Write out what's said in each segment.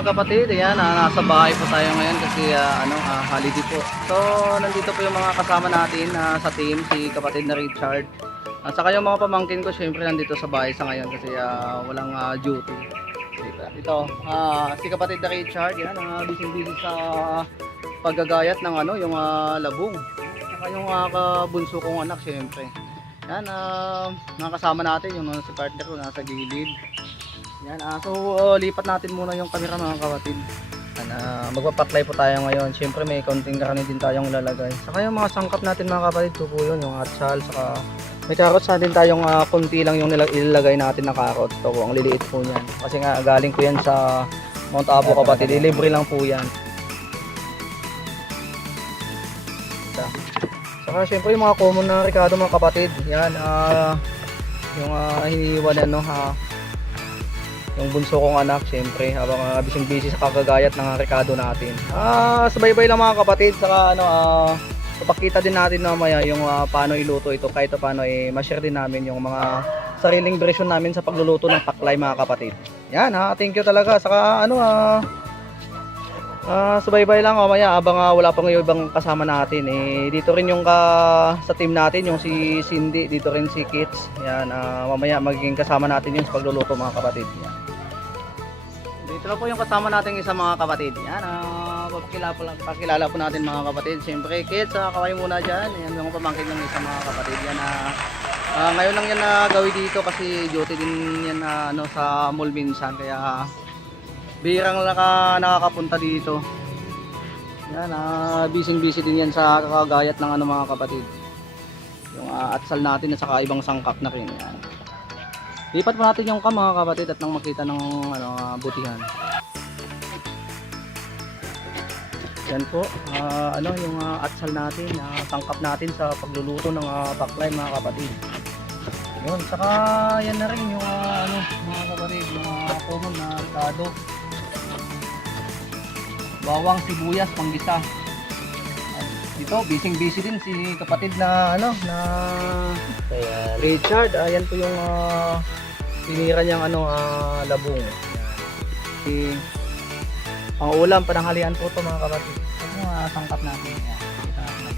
mga kapatid, ayan, nasa bahay po tayo ngayon kasi holiday po. So, nandito po yung mga kasama natin sa team, si kapatid na Richard. At saka yung mga pamangkin ko, syempre nandito sa bahay sa ngayon kasi walang duty. Ito, si kapatid na Richard, yan, busy-busy sa paggagayat ng yung labong. Saka yung kabunso kong anak, syempre. Yan, nakasama natin yung si partner ko nasa gilid. Yan, so lipat natin muna yung camera mga kapatid. Magpapaklay po tayo ngayon. Siyempre may konting karne din tayong lalagay. Saka yung mga sangkap natin mga kapatid, ito po yun, yung atsal, saka may carrots natin tayong konti lang yung ilalagay natin na carrots. Ito po, ang liliit po yan. Kasi nga galing po yan sa Mount Apo kapatid, libre lang po yan. Saka siyempre yung mga common na Ricardo mga kapatid, yan, yung hinihiwa na yung bunso kong anak, siyempre habang busy sa kagagayat ng Ricardo natin. Sabay-bay lang mga kapatid, saka papakita din natin mamaya yung paano iluto ito, kahit paano ma-share din namin yung mga sariling version namin sa pagluluto ng paklay mga kapatid. Yan, thank you talaga. Saka sabay-bay lang mamaya habang wala pang yung ibang kasama natin. Dito rin yung sa team natin, yung si Cindy, dito rin si Kits. Yan, mamaya magiging kasama natin yung sa pagluluto mga kapatid. Yan. Dito na po yung kasama natin isa mga kapatid. Yan, pakilala po natin mga kapatid. Siyempre Kits, kaway muna dyan. Yan yung pamangkin ng isa mga kapatid. Yan, ngayon lang yan gawin dito kasi duty din yan sa mall minsan. Kaya birang nakakapunta dito. Yan, busy din yan sa kakagayat ng mga kapatid. Yung atsal natin at saka ibang sangkap na rin. Yan. Lipat po natin yung mga kapatid at nang makita ng butihan. Yan po, yung atsal natin, sangkap natin sa pagluluto ng paklay mga kapatid. Yun, saka yan na rin yung mga kapatid, yung common na Ricardo. Bawang, sibuyas, panggisa. Dito, busy din si kapatid na Richard. Ayan po yung tinira niyang labong. Ayan. Pang ulam, pananghalian po ito mga kapatid. Yung sangkap natin. Ayan.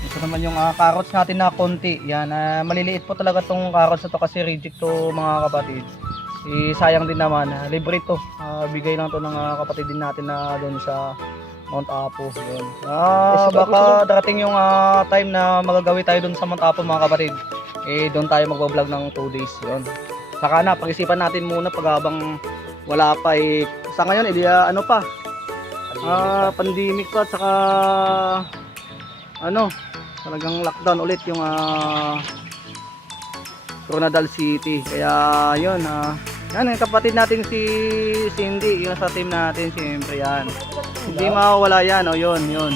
Ito naman yung carrots natin na konti. Yan, maliliit po talaga tong carrots na to kasi reject to mga kapatid. Sayang din naman, libre to. Bigay lang to ng kapatid din natin na doon sa Mount Apo. Yun. Baka darating yung time na magagawi tayo doon sa Mount Apo mga kapatid. Doon tayo magbablog ng 2 days. Yun. Saka pag-isipan natin muna pag habang wala pa sa ngayon pa. Pandemic pa at saka talagang lockdown ulit yung Coronadal City. Kaya yun, yan yung kapatid natin si Cindy, yung sa team natin, siyempre yan. Hindi mawawala yan, yun.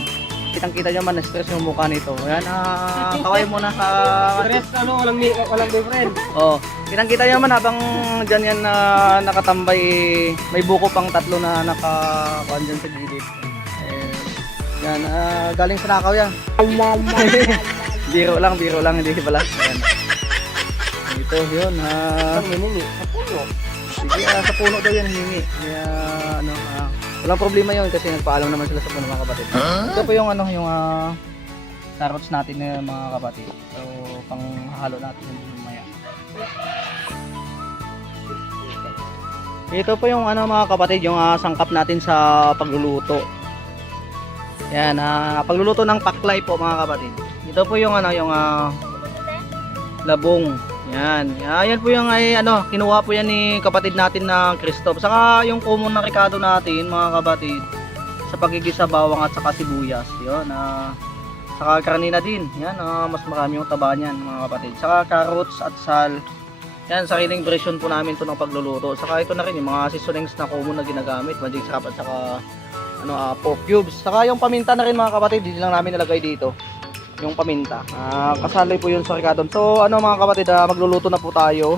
Kitang-kita nyo man, na-stress yung mukha nito. Yan, kaway muna sa... Stress, walang different. Kitang-kita nyo man habang dyan yan nakatambay, may buko pang 3 na nakakuhan dyan sa gilid. Yan, galing sa Nakaw yan. Biro lang, hindi pala. Yan. Ito, yun. Sa puno. Sige, sa puno daw yan hiningi. Kaya, walang problema yun kasi nagpaalam naman sila sa puno mga kapatid. Ito po yung yung carrots natin mga kapatid. So, panghalo natin yung mamaya. Ito po yung mga kapatid, yung sangkap natin sa pagluluto. Yan, pagluluto ng paklay po mga kapatid. Ito po yung yung labong. Yan. Yan po yung kinuha po yan ni kapatid natin na Christoph. Saka yung common na Ricardo natin mga kapatid sa pagigisa bawang at saka sibuyas. Yun. Saka karne na din. Yan, mas marami yung taba niyan mga kapatid. Saka carrots at sal. Yan, sariling version po namin to ng pagluluto. Saka ito na rin yung mga seasonings na common na ginagamit. Magic sarap at saka pork cubes. Saka yung paminta na rin mga kapatid, hindi lang namin nalagay dito. Yung paminta. Kasali po yun sa Ricardo. So mga kapatid, magluluto na po tayo.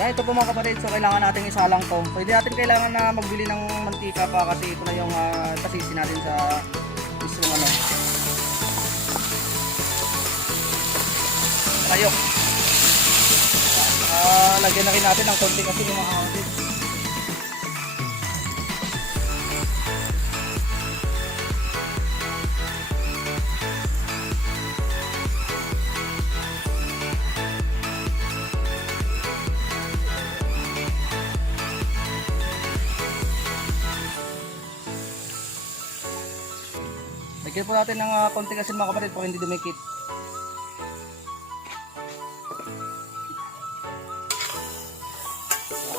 Yan, ito po mga kapatid. So kailangan natin isalang to. So hindi natin kailangan na magbili ng mantika pa kasi ito na yung pasisi natin sa mismong kayok. Lagyan na rin natin ng konti kasi yung mga kapatid. Lagyan po natin ng konti kasi mga kapatid para hindi dumikit.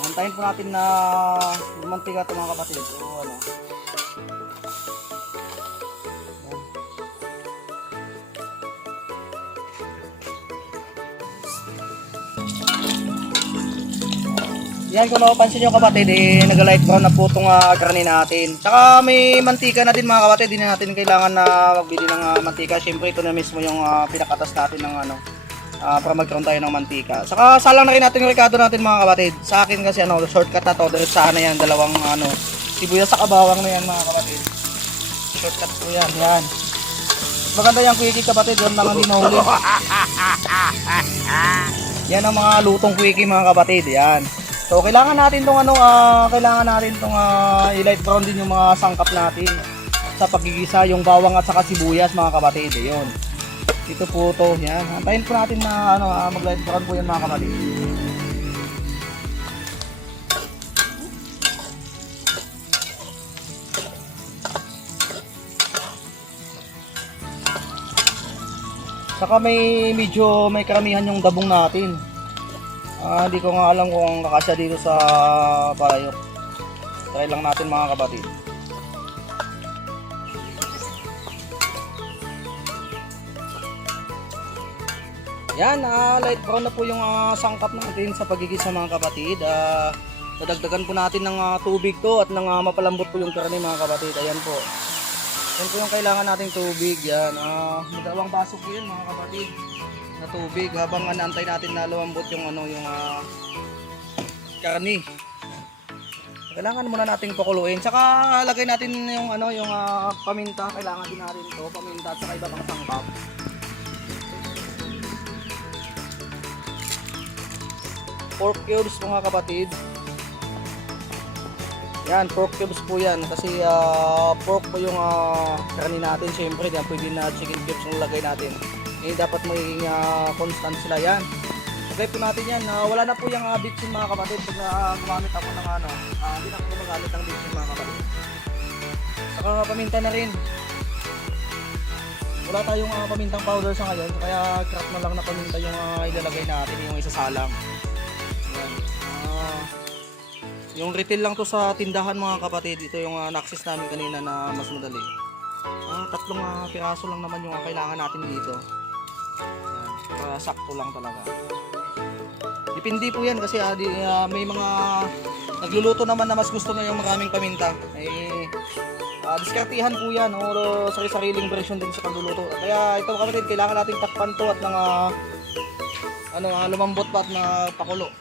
Antayin po natin na lumantika ito mga kapatid. So, ano. Yan, kung mapapansin nyo kapatid, nag-light brown na po itong karne natin. Tsaka may mantika na din mga kapatid, hindi na natin kailangan na magbili ng mantika. Siyempre ito na mismo yung pinakatas natin ng ano, para magkaroon tayo ng mantika. Saka salang na rin natin yung rekado natin mga kapatid. Sa akin kasi ano, shortcut na to, diretsahan na yan, dalawang ano, sibuyas sa kabawang na yan mga kapatid. Shortcut po yan, yan. Maganda yung quickie kapatid, yan mga hindi mahuli. Yan ang mga lutong quickie mga kapatid, yan. So kailangan natin tong ano, i-light brown din yung mga sangkap natin sa pagigisa, yung bawang at saka sibuyas mga kapatid. Ayun. Ito po to, yan. Antayin po natin na ano, mag-light brown po yan mga kapatid. Saka may karamihan yung dabong natin. Hindi ko nga alam kung kakasya dito sa palayok. Try lang natin mga kapatid. Yan, light brown na po yung sangkap natin sa pagigisa mga kapatid. Dadagdagan po natin ng tubig to at ng mapalambot po yung karne mga kapatid. Ayan po. Yan po yung kailangan nating tubig. Yan, dalawang baso po yun mga kapatid na tubig habang naantay natin na lumambot yung ano, yung karne. Kailangan muna nating pakuluin. Saka lagay natin yung ano, yung paminta. Kailangan din natin to, paminta at saka iba pang sangkap. Pork cubes mga kapatid. Yan, pork cubes po yan kasi pork po yung karne natin. Syempre, yan pwede na chicken cubes yung lagay natin. Dapat may constant sila yan. Lagay po natin yan. Wala na po yung bitchin mga kapatid. Pag gumamit ako ng ano, hindi na ako gumagamit ng bitchin mga kapatid. Saka paminta na rin. Wala tayong pamintang powder sa ngayon, kaya crack na lang na paminta yung ilalagay natin, yung isasalang. Yan. Yung retail lang to sa tindahan mga kapatid. Ito yung na-access namin kanina na mas madali. Tatlong piraso lang naman yung kailangan natin dito. Yan. Sakto lang talaga. Depende po yan kasi may mga nagluluto naman na mas gusto na yung maraming paminta. Diskartihan po yan o sari-sariling version din sa pagluluto. Kaya ito kapatid, kailangan nating takpan to at lumambot pa at pakulo.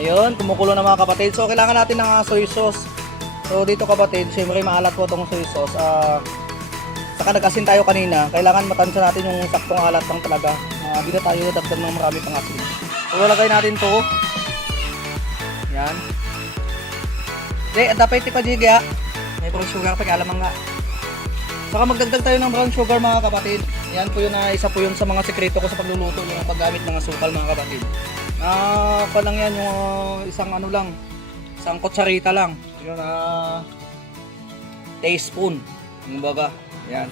Ayun, kumukulo na mga kapatid. So kailangan natin ng soy sauce. So dito kapatid, syempre maalat po itong soy sauce. Saka nag-asin tayo kanina, kailangan matansa natin yung saktong alat lang talaga. Hindi na tayo dagdag ng marami pang asin. So lagay natin to. Yan. Dapat ito pa jiga. May brown sugar pa kalamang nga. Saka magdagdag tayo ng brown sugar mga kapatid. Yan po yun, isa po yun sa mga sekreto ko sa pagluluto, yung paggamit ng asukal mga kapatid. Pa lang yan, yung isang kutsarita lang. Yung teaspoon. Yung baga. Yan.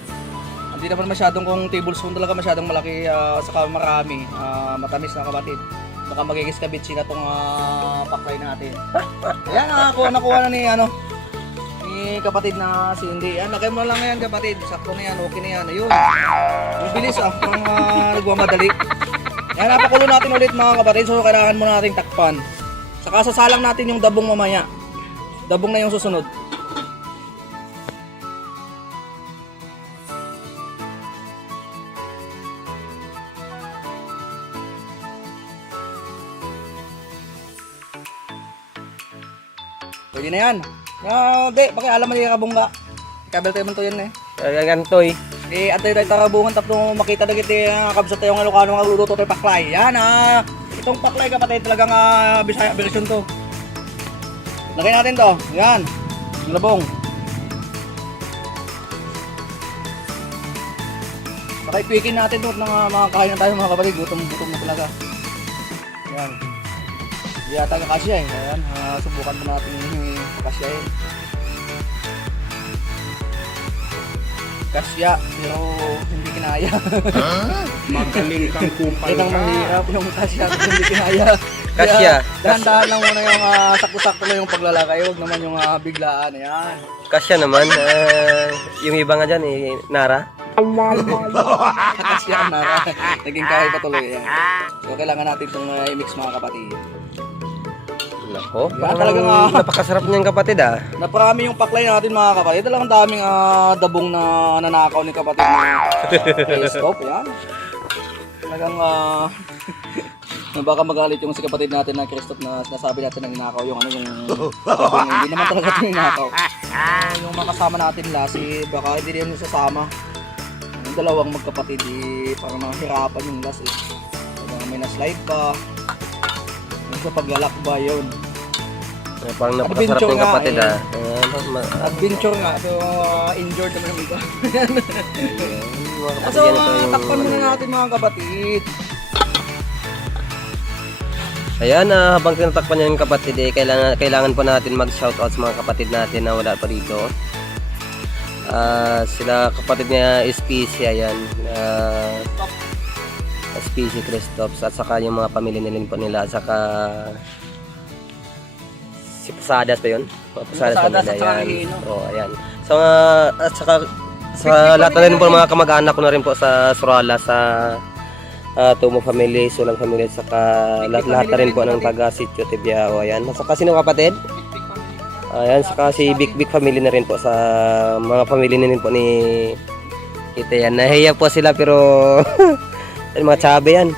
Hindi naman masyadong kung tablespoon talaga masyadong malaki, saka marami, matamis na kapatid. Baka magigis kabitsi na tong pakay natin. Ayan, nakuha na ni kapatid na si Indy. Yan, lagay mo lang yan kapatid. Sakto na yan, okay na yan. Ayun. Ang bilis pang nagmamadali. Yan, napakulo natin ulit mga kapatid. So kailangan mo nating takpan. Saka sasalang natin yung dabong mamaya. Dabong na yung susunod. Pwede na yan. Di, pakialam mo yung kabungga. Kabel tayo man to yan eh. Kaya gantoy. Antay tayo tarabungan tapos makita na kita kabsat tayo ng Ilocano nga luto tayo paklay. Yan itong paklay kapatid talagang Bisaya version to. Lagay natin to. Yan. Yung labong. Saka ipikin natin to ng mga kain na tayo mga kapatid. Gutom na talaga. Yan. Hindi yata kakasya eh. Ayan. Subukan mo natin kakasya eh. Kasya, pero hindi kinaya. Magaling kang kupal Yan ang mahirap yung kasya, hindi kinaya. Kasya. Dahan-dahan lang muna yung sakto-sakto lang yung paglalakay, huwag naman yung biglaan. Ayan. Kasya naman. Yung iba nga dyan, Nara. Kasya na. Naging kaya pa tuloy. Ayan. So kailangan natin itong i-mix mga kapatid. Nako. Yan talagang napakasarap niyang kapatid naparami yung paklay natin mga kapatid. Talagang daming dabong na nanakaw ni kapatid na stop. Yan. Talagang baka magalit yung si kapatid natin na Christoph na sinasabi natin na ninakaw yung yung dabong. Hindi naman talaga ito ninakaw. Yung mga kasama natin lasi, baka hindi rin yung sasama. Yung dalawang magkapatid parang nahirapan yung last eh. May na-slide pa. Yung sa paglalakba yun. Parang napakasarap niyang kapatid Adventure nga. So, injured naman yung iba. Mga kapatid So, yan, ito yung- takpan muna natin mga kapatid. Ayan, habang tinatakpan niya yung kapatid, kailangan po natin mag-shoutout sa mga kapatid natin na wala pa dito. Sila kapatid niya SPC, ayan. SPC Christophs at saka yung mga pamilya nila po nila at saka si Posadas pa yun? Posadas Posadas pamilya, at saka ayan. Hino. Ayan. So, at saka sa lahat na rin po mga kamag-anak ko na rin po sa Surala, sa Tumo family, Sulang family, at saka lahat na rin po ng taga Sitio Tibiao. Ayan. At saka sino kapatid? Ayan, saka si Big family na rin po sa mga family na rin po ni Kita yan. Nahiya po sila pero mga tsabe yan.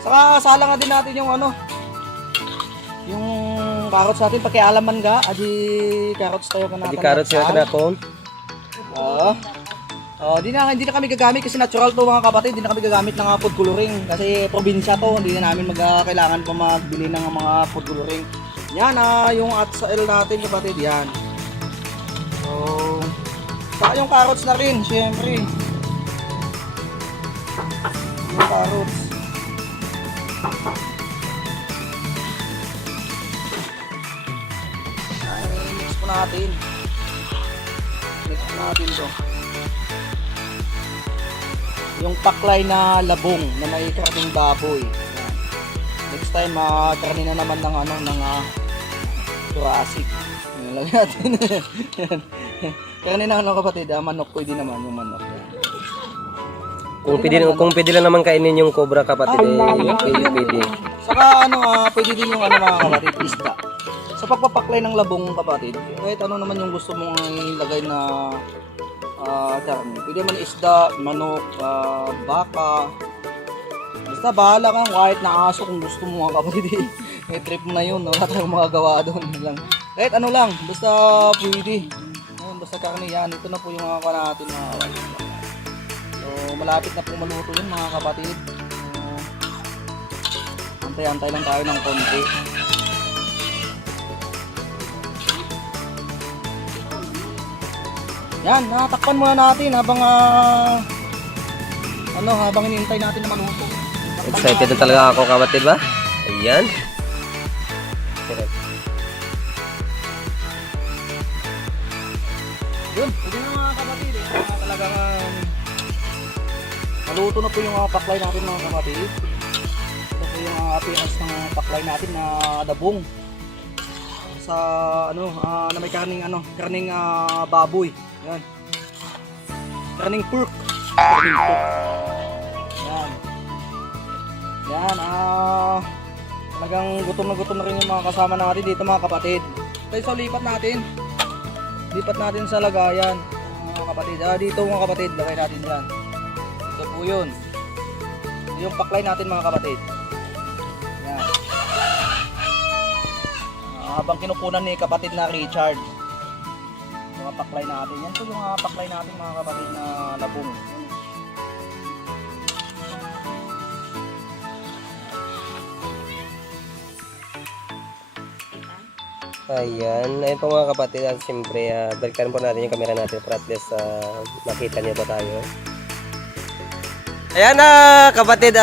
Saka sala nga din natin yung yung carrots natin pakialaman ga, adi carrots tayo kanaka. Di carrots yun na ko. Hindi na kami gagamit kasi natural to mga kapatid, hindi na kami gagamit ng food coloring kasi probinsya to, hindi na namin kailangan pa magbili ng mga food coloring. Yan yung atsal natin kapatid, yan. So, saka yung carrots na rin, syempre. Yung carrots. Ay, mix po natin. Mix po natin to. Yung paklay na labong na may karning baboy. Yan. Next time, karni na naman ng Jurassic. Nilagay natin. Karni na kapatid, manok pwede naman yung manok. Yan. Kung pwede lang naman kainin yung cobra kapatid, pwede. Saka pwede din yung mga kapatid, isda. Sa pagpapaklay ng labong kapatid, kahit ano naman yung gusto mong ilagay na karne. Pwede man isda, manok, baka. Basta bahala kang kahit na aso kung gusto mo mga kapatid. May trip na yun, wala tayong magagawa doon lang. Kahit ano lang, basta pwede. Basta karne yan. Ito na po yung mga natin na so malapit na pong maluto yun mga kapatid. Antay-antay lang tayo ng konti. Yan, takpan muna natin habang habang hinihintay natin na maluto. Excited na talaga ako kapatid ba? Ayan. Yun, pwede na mga kapatid. Talagang maluto na po yung paklay natin mga kapatid. Ito po yung appearance ng paklay natin na dabong. Sa na may karning baboy. Yan. Karning pork. Karning pork. Yan. Yan, talagang gutom na rin yung mga kasama natin dito mga kapatid. So lipat natin. Lipat natin sa lagayan mga kapatid. Dito mga kapatid, lagay natin dyan. po yun. Yung paklay natin mga kapatid. Yan. Habang kinukunan ni kapatid na Richard. Yung paklay natin. Yan po yung paklay natin mga kapatid na labong. Ayan, ayun po mga kapatid, at siyempre, balikan po natin yung camera natin para at least makita niyo ba tayo. Ayan na kapatid,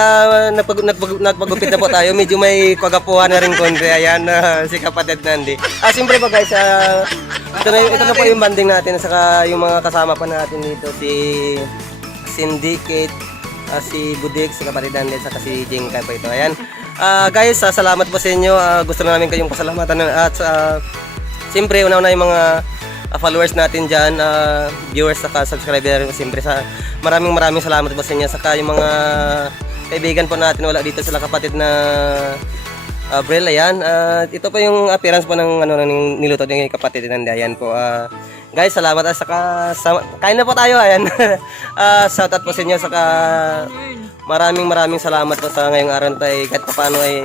nagpagupit na po tayo, medyo may kagapuhan na rin konti. Ayan, si kapatid Nandi. Siyempre po guys, ito na po yung banding natin, saka yung mga kasama pa natin dito, si Syndicate, si Budik, si kapatid Nandi, saka si Jingka po ito. Ayan. Guys, salamat po sa inyo. Gusto na namin kayong pasalamatan at siyempre una-una yung mga followers natin dyan, viewers saka subscriber. Siyempre maraming salamat po sa inyo. Saka yung mga kaibigan po natin wala dito sila kapatid na Brel. Ayan, ito po yung appearance po ng ng niluto ng kapatid Nandi. Ayan po. Guys, salamat at saka kain na po tayo. Ayan. Shout out po sa inyo saka maraming salamat po sa ngayong araw tayo kahit paano ay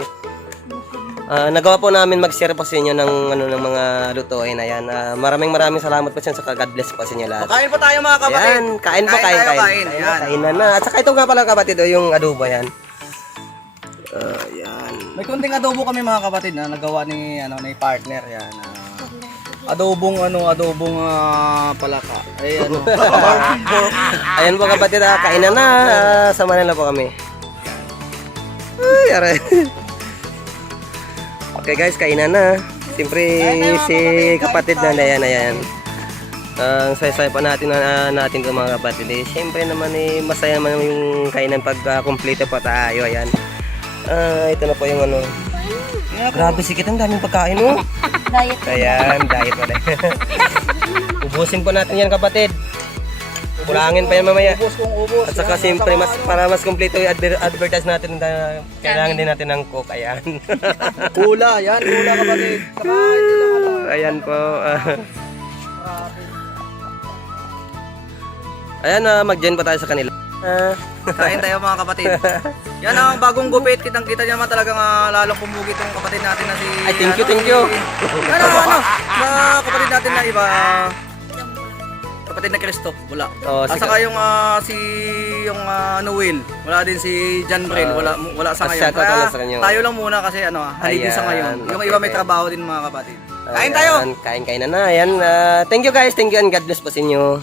nagawa po namin mag-share po sa inyo ng ng mga lutuin. Ayan, maraming salamat po sa inyo saka God bless po sa inyo lahat. Kain po tayo mga kapatid. Ayan, kain. Ayan. Kain na. At saka ito nga pala kapatid, yung adobo yan. Ayan. May kunting adobo kami mga kapatid na nagawa ni ni partner yan. Adobong palaka. Ay Ayan po kapatid, kainan na. Sama na po kami. Ay, aray. Okay guys, kainan na. Siyempre si kapatid na ayan. Ang saya-saya pa natin natin itong mga kapatid. Siyempre naman masaya naman yung kainan pag kompleto pa tayo. Ayan. Ito na po yung Grabe sikit, ang daming pagkain mo. Diet. Ayan, diet pa rin. Ubusin po natin yan kapatid. Kulangin pa yan mamaya. Ubos. At saka siyempre para mas kompleto yung advertise natin na kailangan din natin ng coke. Ayan. Kula kapatid. Ayan po. Ayan, mag-join pa tayo sa kanila. Kain tayo mga kapatid. Yan ang bagong gupit. Kitang-kita niyo naman talagang lalong pumugit yung kapatid natin na si... Ay, thank you. Yan sa kapatid natin na iba. Kapatid na Christoph, wala. Si saka yung Noel, wala din si John Bril, wala sa ngayon. shout out Kaya sa kanyo. tayo lang muna kasi haligi sa ngayon. Yung iba may trabaho din mga kapatid. Kain Ayan, tayo! Kain na. Ayan, thank you guys. Thank you and God bless po sa inyo.